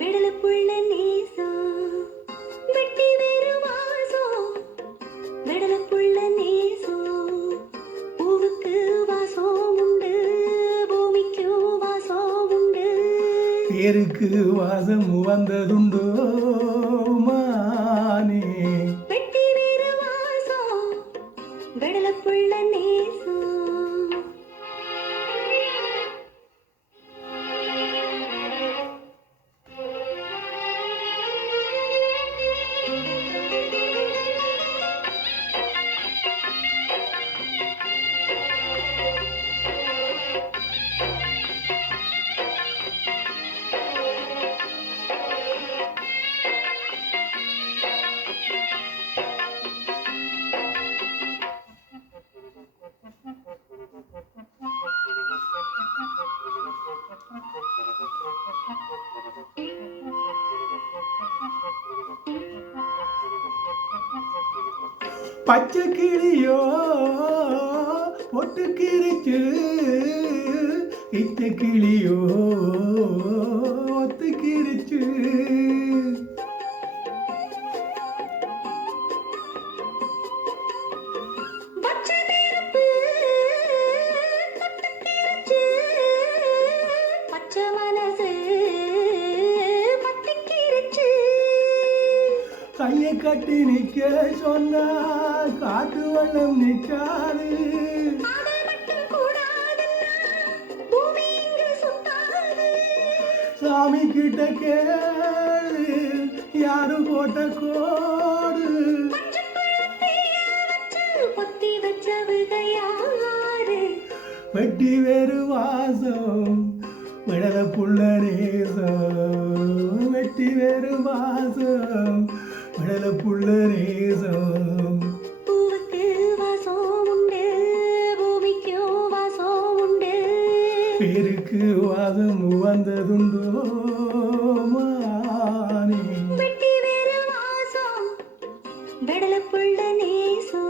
வெடலப்புள்ள நேசம் வெட்டி வேறு வாசம் வெடலப்புள்ள நேசம் பூவுக்கு வாசம் உண்டு பூமிக்கு வாசம் உண்டு பேருக்கு வாசம் வந்ததுண்டோ மானே வெட்டி வேறு வாசம் வெடலப்புள்ள நேசம் பச்சை கிளியோ ஒட்டுக்கிருச்சு இச்ச கிளியோ ஒத்துக்கிருச்சு கையை கட்டி நிக்க சொன்னா காட்டு வள்ளம் நிக்காது சாமி கிட்ட கேளு யாரு போட்ட கோடு வெட்டி வேறு வாசம் விடல புள்ள நேசம் வெட்டி வேறு வாசம் விடல புள்ள நேசம் பூவுக்கு வாசம் உண்டு பூமிக்கு வாசம் உண்டு பேருக்கு வாசம் வந்ததுண்டோ மானே வெட்டி வேறு வாசம் விடல புள்ள நேசம்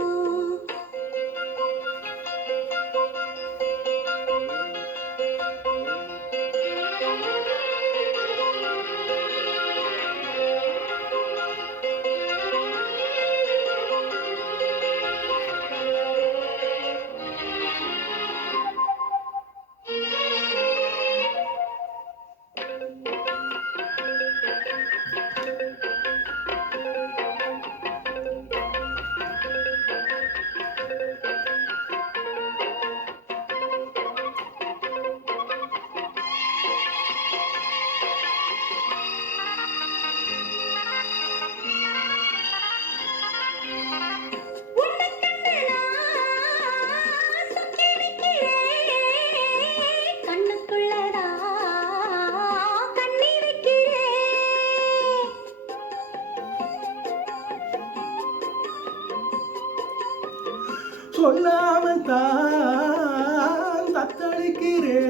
சொல்லாமல் தான் தத்தளிக்கிறே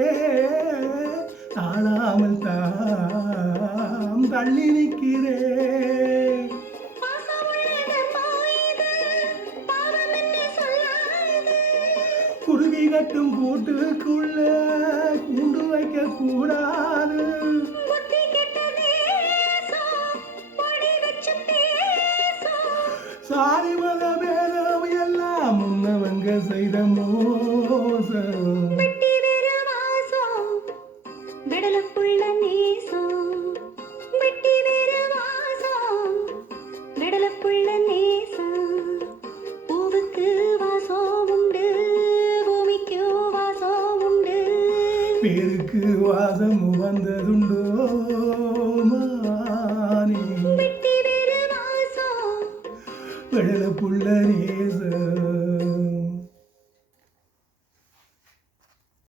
தாழாமல் தான் தள்ளி நிற்கிறே குருவி கட்டும் கூட்டுக்குள்ள கூண்டு வைக்க கூடாது சாரி மத பேதம் எல்லாம் முன்னவங்க செய்த மோசம் வெட்டி வேறு வாசம் விடலப்புள்ள நேசம் வெட்டி வேறு வாசம் விடலப்புள்ள நேசம் பூவுக்கு வாசம் உண்டு பூமிக்கு வாசம் உண்டு பேருக்கு வாசம் வந்ததுண்டோ மானே வெட்டி வேறு வாசம் விடல புள்ள நேசம்